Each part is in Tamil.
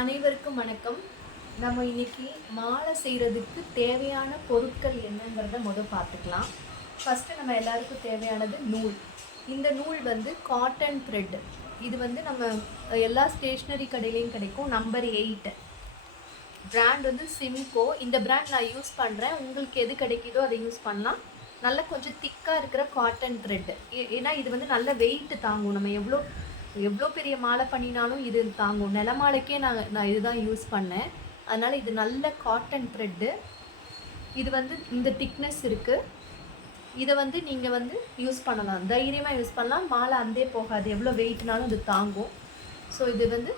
அனைவருக்கும் வணக்கம். நம்ம இன்னைக்கு மாலை செய்கிறதுக்கு தேவையான பொருட்கள் என்னங்கிறத பார்த்துக்கலாம். ஃபஸ்ட்டு நம்ம எல்லாருக்கும் தேவையானது நூல். இந்த நூல் வந்து காட்டன் த்ரெட். இது வந்து நம்ம எல்லா ஸ்டேஷ்னரி கடையிலையும் கிடைக்கும். நம்பர் 8 பிராண்ட் வந்து சிம்கோ. இந்த பிராண்ட் நான் யூஸ் பண்ணுறேன். உங்களுக்கு எது கிடைக்குதோ அதை யூஸ் பண்ணலாம். நல்லா கொஞ்சம் திக்காக இருக்கிற காட்டன் த்ரெட்டு. ஏன்னா இது வந்து நல்ல வெயிட் தாங்கும். நம்ம எவ்வளோ பெரிய மாலை பண்ணினாலும் இது தாங்கும். நிலமாலைக்கே நான் இதுதான் யூஸ் பண்ணேன். அதனால் இது நல்ல காட்டன் த்ரெட்டு. இது வந்து இந்த திக்னஸ் இருக்குது. இதை வந்து நீங்கள் வந்து யூஸ் பண்ணலாம், தைரியமாக யூஸ் பண்ணலாம். மாலை அந்தே போகாது, எவ்வளோ வெயிட்னாலும் இது தாங்கும். ஸோ இது வந்து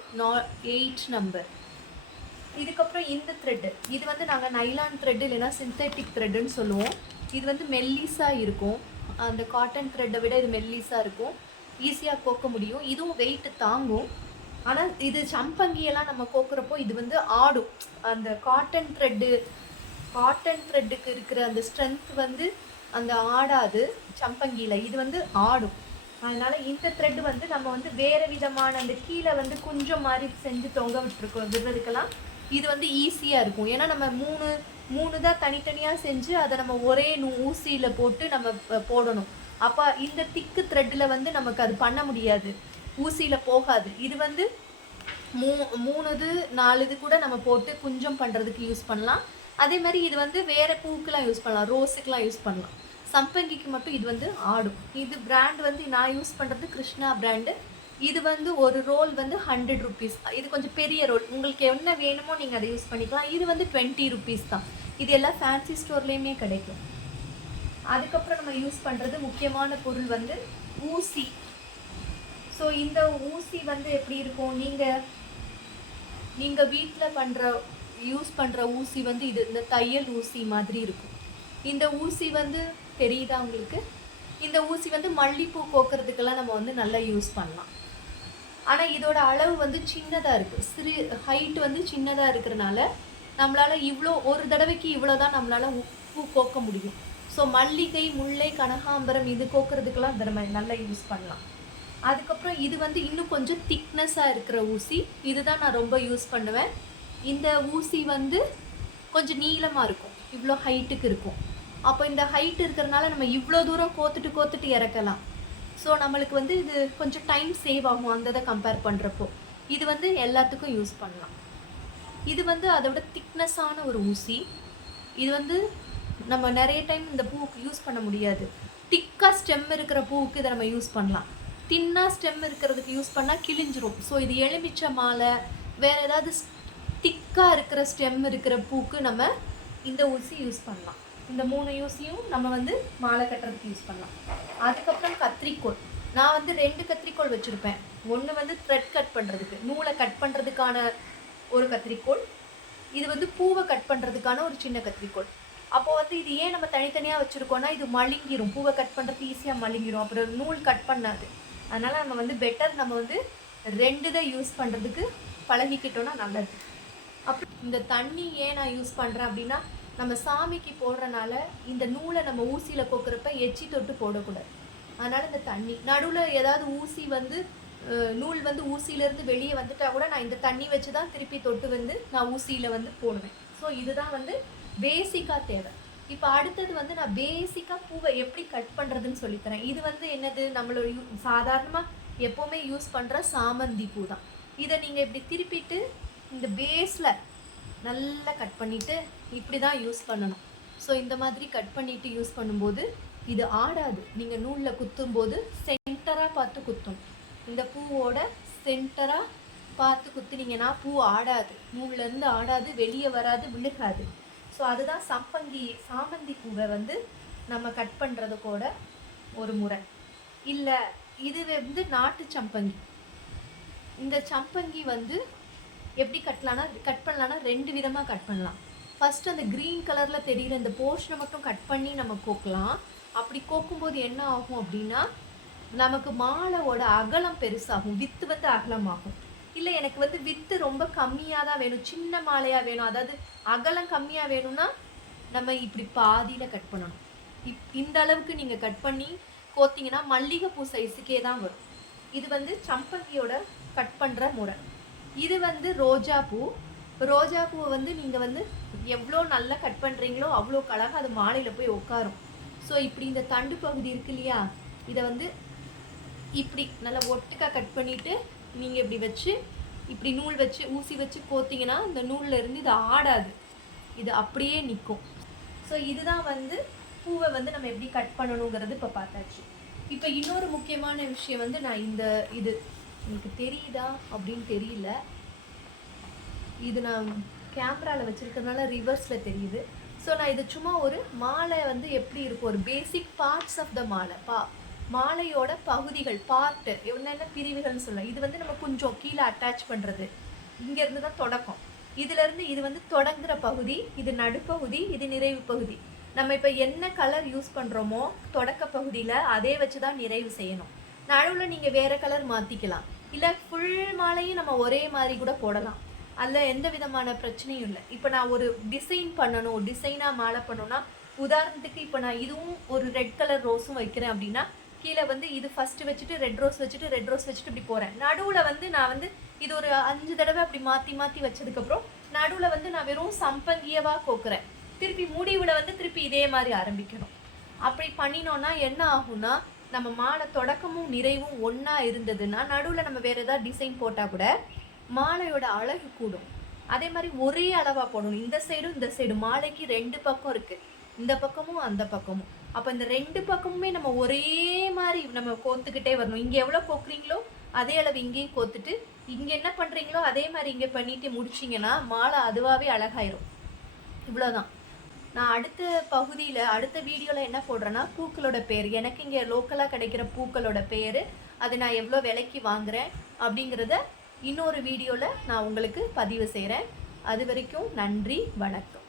8 நம்பர். இதுக்கப்புறம் இந்த த்ரெட்டு, இது வந்து நாங்கள் நைலான் த்ரெட்டு இல்லைன்னா சிந்தட்டிக் த்ரெட்டுன்னு சொல்லுவோம். இது வந்து மெல்லிஸாக இருக்கும். அந்த காட்டன் த்ரெட்டை விட இது மெல்லிஸாக இருக்கும். ஈஸியாக கோக்க முடியும். இதுவும் வெயிட்டு தாங்கும். ஆனால் இது சம்பங்கியெல்லாம் நம்ம கோக்குறப்போ இது வந்து ஆடும். அந்த காட்டன் த்ரெட்டுக்கு இருக்கிற அந்த ஸ்ட்ரென்த் வந்து அந்த ஆடாது சம்பங்கியில். இது வந்து ஆடும். அதனால் இந்த த்ரெட்டு வந்து நம்ம வந்து வேறு விதமான அந்த கீழே வந்து கொஞ்சம் மாதிரி செஞ்சு தொங்க விடுறதுக்கெல்லாம் இது வந்து ஈஸியாக இருக்கும். ஏன்னா நம்ம மூணு தான் தனித்தனியாக செஞ்சு அதை நம்ம ஒரே ஊசியில் போட்டு நம்ம போடணும். அப்போ இந்த திக்கு த்ரெட்டில் வந்து நமக்கு அது பண்ண முடியாது, ஊசியில் போகாது. இது வந்து 4 கூட நம்ம போட்டு குஞ்சம் பண்ணுறதுக்கு யூஸ் பண்ணலாம். அதே மாதிரி இது வந்து வேறு பூக்கெலாம் யூஸ் பண்ணலாம், ரோஸுக்கெலாம் யூஸ் பண்ணலாம். சம்பங்கிக்கு மட்டும் இது வந்து ஆடும். இது பிராண்ட் வந்து நான் யூஸ் பண்ணுறது கிருஷ்ணா பிராண்டு. இது வந்து ஒரு ரோல் வந்து 100 ருபீஸ். இது கொஞ்சம் பெரிய ரோல். உங்களுக்கு என்ன வேணுமோ நீங்கள் அதை யூஸ் பண்ணிக்கலாம். இது வந்து 20 ருபீஸ் தான். இது எல்லாம் ஃபேன்சி ஸ்டோர்லேயுமே கிடைக்கும். அதுக்கப்புறம் நம்ம யூஸ் பண்ணுறது முக்கியமான பொருள் வந்து ஊசி. ஸோ இந்த ஊசி வந்து எப்படி இருக்கும், நீங்கள் வீட்டில் யூஸ் பண்ணுற ஊசி வந்து இந்த தையல் ஊசி மாதிரி இருக்கும். இந்த ஊசி வந்து தெரியுதா உங்களுக்கு? இந்த ஊசி வந்து மல்லிப்பூ கோக்கிறதுக்கெல்லாம் நம்ம வந்து நல்லா யூஸ் பண்ணலாம். ஆனால் இதோட அளவு வந்து சின்னதாக இருக்குது. ஹைட் வந்து சின்னதாக இருக்கிறனால நம்மளால் ஒரு தடவைக்கு இவ்வளோ தான் நம்மளால் பூ கோக்க முடியும். ஸோ மல்லிகை, முல்லை, கனகாம்பரம் இது கோக்கிறதுக்கெல்லாம் இந்த மாதிரி நல்லா யூஸ் பண்ணலாம். அதுக்கப்புறம் இது வந்து இன்னும் கொஞ்சம் திக்னஸாக இருக்கிற ஊசி. இதுதான் நான் ரொம்ப யூஸ் பண்ணுவேன். இந்த ஊசி வந்து கொஞ்சம் நீளமாக இருக்கும், இவ்வளோ ஹைட்டுக்கு இருக்கும். அப்போ இந்த ஹைட் இருக்கிறதுனால நம்ம இவ்வளோ தூரம் கோத்துட்டு இறக்கலாம். ஸோ நம்மளுக்கு வந்து இது கொஞ்சம் டைம் சேவ் ஆகும் அந்த இதை கம்பேர் பண்ணுறப்போ. இது வந்து எல்லாத்துக்கும் யூஸ் பண்ணலாம். இது வந்து அதோட திக்னஸான ஒரு ஊசி. இது வந்து நம்ம நிறைய டைம் இந்த பூவுக்கு யூஸ் பண்ண முடியாது. திக்காக ஸ்டெம் இருக்கிற பூவுக்கு இதை நம்ம யூஸ் பண்ணலாம். தின்னாக ஸ்டெம் இருக்கிறதுக்கு யூஸ் பண்ணால் கிழிஞ்சிரும். ஸோ இது எலுமிச்சை மாலை, வேறு ஏதாவது திக்காக இருக்கிற ஸ்டெம் இருக்கிற பூவுக்கு நம்ம இந்த ஊசி யூஸ் பண்ணலாம். இந்த 3 ஊசியும் நம்ம வந்து மாலை கட்டுறதுக்கு யூஸ் பண்ணலாம். அதுக்கப்புறம் கத்திரிக்கோள். நான் வந்து 2 கத்திரிக்கோள் வச்சுருப்பேன். ஒன்று வந்து த்ரெட் கட் பண்ணுறதுக்கு, நூலை கட் பண்ணுறதுக்கான ஒரு கத்திரிக்கோள். இது வந்து பூவை கட் பண்ணுறதுக்கான ஒரு சின்ன கத்திரிக்கோள். அப்போது வந்து இது ஏன் நம்ம தனித்தனியாக வச்சுருக்கோன்னா, இது மழுங்கிரும். பூவை கட் பண்ணுறதுக்கு ஈஸியாக மழுங்கிரும், அப்புறம் நூல் கட் பண்ணாது. அதனால் நம்ம வந்து பெட்டர் நம்ம வந்து 2 தான் யூஸ் பண்ணுறதுக்கு பழகிக்கிட்டோன்னா நல்லது. அப்புறம் இந்த தண்ணி ஏன் நான் யூஸ் பண்ணுறேன் அப்படின்னா, நம்ம சாமிக்கு போடுறனால இந்த நூலை நம்ம ஊசியில் கோக்குறப்ப எச்சி தொட்டு போடக்கூடாது. அதனால் இந்த தண்ணி நடுவில் ஏதாவது ஊசி வந்து நூல் வந்து ஊசியிலேருந்து வெளியே வந்துட்டால் கூட நான் இந்த தண்ணி வச்சு தான் திருப்பி தொட்டு வந்து நான் ஊசியில் வந்து போடுவேன். ஸோ இதுதான் வந்து பேசிக்காக தேவை. இப்போ அடுத்தது வந்து நான் பேசிக்காக பூவை எப்படி கட் பண்ணுறதுன்னு சொல்லித்தரேன். இது வந்து என்னது, நம்மளோட சாதாரணமாக எப்போவுமே யூஸ் பண்ணுற சாமந்தி பூ தான். இதை நீங்கள் இப்படி திருப்பிட்டு இந்த பேஸில் நல்லா கட் பண்ணிவிட்டு இப்படி தான் யூஸ் பண்ணணும். ஸோ இந்த மாதிரி கட் பண்ணிவிட்டு யூஸ் பண்ணும்போது இது ஆடாது. நீங்கள் நூலில் குத்தும்போது சென்டராக பார்த்து குத்தும். இந்த பூவோட சென்டராக பார்த்து குத்துனீங்கன்னா பூ ஆடாது, நூல்லேருந்து ஆடாது, வெளியே வராது, விழுகாது. ஸோ அதுதான் சாமந்தி பூவை வந்து நம்ம கட் பண்ணுறது கூட ஒரு முறை. இல்லை இது வந்து நாட்டு சம்பங்கி. இந்த சம்பங்கி வந்து எப்படி கட் பண்ணலான்னா 2 விதமாக கட் பண்ணலாம். ஃபஸ்ட்டு அந்த க்ரீன் கலரில் தெரிகிற இந்த போர்ஷனை மட்டும் கட் பண்ணி நம்ம கோக்கலாம். அப்படி கோக்கும்போது என்ன ஆகும் அப்படின்னா, நமக்கு மாலையோட அகலம் பெருசாகும், வித்து வந்து அகலமாகும். இல்லை எனக்கு வந்து வித்து ரொம்ப கம்மியாக தான் வேணும், சின்ன மாலையாக வேணும், அதாவது அகலம் கம்மியாக வேணும்னா நம்ம இப்படி பாதியில் கட் பண்ணணும். இந்த அளவுக்கு நீங்கள் கட் பண்ணி கோத்திங்கன்னா மல்லிகைப்பூ சைஸுக்கே தான் வரும். இது வந்து சம்பங்கியோட கட் பண்ணுற முறை. இது வந்து ரோஜா பூ. ரோஜா பூவை வந்து நீங்கள் வந்து எவ்வளோ நல்லா கட் பண்ணுறீங்களோ அவ்வளோ அழகாக அது மாலையில் போய் உட்காரும். ஸோ இப்படி இந்த தண்டு பகுதி இருக்கு இல்லையா, இதை வந்து இப்படி நல்லா ஒட்டுக்காக கட் பண்ணிவிட்டு நீங்கள் இப்படி வச்சு இப்படி நூல் வச்சு ஊசி வச்சு கோத்திங்கன்னா இந்த நூலில் இருந்து இது ஆடாது, இது அப்படியே நிற்கும். ஸோ இதுதான் வந்து பூவை வந்து நம்ம எப்படி கட் பண்ணணுங்கிறது இப்போ பார்த்தாச்சு. இப்போ இன்னொரு முக்கியமான விஷயம் வந்து நான் இது எனக்கு தெரியுதா அப்படின்னு தெரியல, இது நான் கேமராவில் வச்சுருக்கிறதுனால ரிவர்ஸில் தெரியுது. ஸோ நான் இது சும்மா ஒரு மாலை வந்து எப்படி இருக்கும், ஒரு பேசிக் பார்ட்ஸ் ஆஃப் த மாலை, மாலையோட பகுதிகள், பார்ட்டு என்னென்ன பிரிவுகள்னு சொல்லலாம். இது வந்து நம்ம கொஞ்சம் கீழே அட்டாச் பண்ணுறது, இங்கேருந்து தான் தொடக்கம். இதுலேருந்து இது வந்து தொடங்குற பகுதி, இது நடுப்பகுதி, இது நிறைவு பகுதி. நம்ம இப்போ என்ன கலர் யூஸ் பண்ணுறோமோ தொடக்க பகுதியில் அதே வச்சு தான் நிறைவு செய்யணும். நடுவில் நீங்கள் வேறு கலர் மாற்றிக்கலாம், இல்லை ஃபுல் மாலையும் நம்ம ஒரே மாதிரி கூட போடலாம், அதில் எந்த விதமான பிரச்சனையும் இல்லை. இப்போ நான் ஒரு டிசைன் பண்ணணும், டிசைனாக மாலை பண்ணணும்னா, உதாரணத்துக்கு இப்போ நான் இதுவும் ஒரு ரெட் கலர் ரோஸும் வைக்கிறேன் அப்படின்னா, கீழே வந்து இது ஃபஸ்ட்டு வச்சுட்டு ரெட் ரோஸ் வச்சுட்டு ரெட் ரோஸ் வச்சுட்டு இப்படி போகிறேன். நடுவில் வந்து நான் வந்து இது ஒரு 5 தடவை அப்படி மாற்றி வச்சதுக்கப்புறம் நடுவில் வந்து நான் வெறும் சம்பங்கியவாக கோக்குறேன். திருப்பி முடிவில் வந்து திருப்பி இதே மாதிரி ஆரம்பிக்கணும். அப்படி பண்ணினோன்னா என்ன ஆகும்னா, நம்ம மாலை தொடக்கமும் நிறைவும் ஒன்றா இருந்ததுன்னா நடுவில் நம்ம வேறு ஏதாவது டிசைன் போட்டால் கூட மாலையோட அழகு கூடும். அதே மாதிரி ஒரே அளவாக போடணும், இந்த சைடும் இந்த சைடு. மாலைக்கு 2 பக்கம் இருக்குது, இந்த பக்கமும் அந்த பக்கமும். அப்போ இந்த 2 பக்கமுமே நம்ம ஒரே மாதிரி நம்ம கோத்துக்கிட்டே வரணும். இங்கே எவ்வளோ கோக்குறீங்களோ அதே அளவு இங்கேயும் கோத்துட்டு, இங்கே என்ன பண்ணுறீங்களோ அதே மாதிரி இங்கே பண்ணிட்டு முடிச்சிங்கன்னா மாலை அதுவாகவே அழகாயிரும். இவ்வளோதான். நான் அடுத்த பகுதியில் அடுத்த வீடியோவில் என்ன போடுறேன்னா, பூக்களோட பேர், எனக்கு இங்கே லோக்கலாக கிடைக்கிற பூக்களோட பேர், அது நான் எவ்வளோ விலைக்கு வாங்குகிறேன் அப்படிங்கிறத இன்னொரு வீடியோவில் நான் உங்களுக்கு பதிவு செய்கிறேன். அது வரைக்கும் நன்றி, வணக்கம்.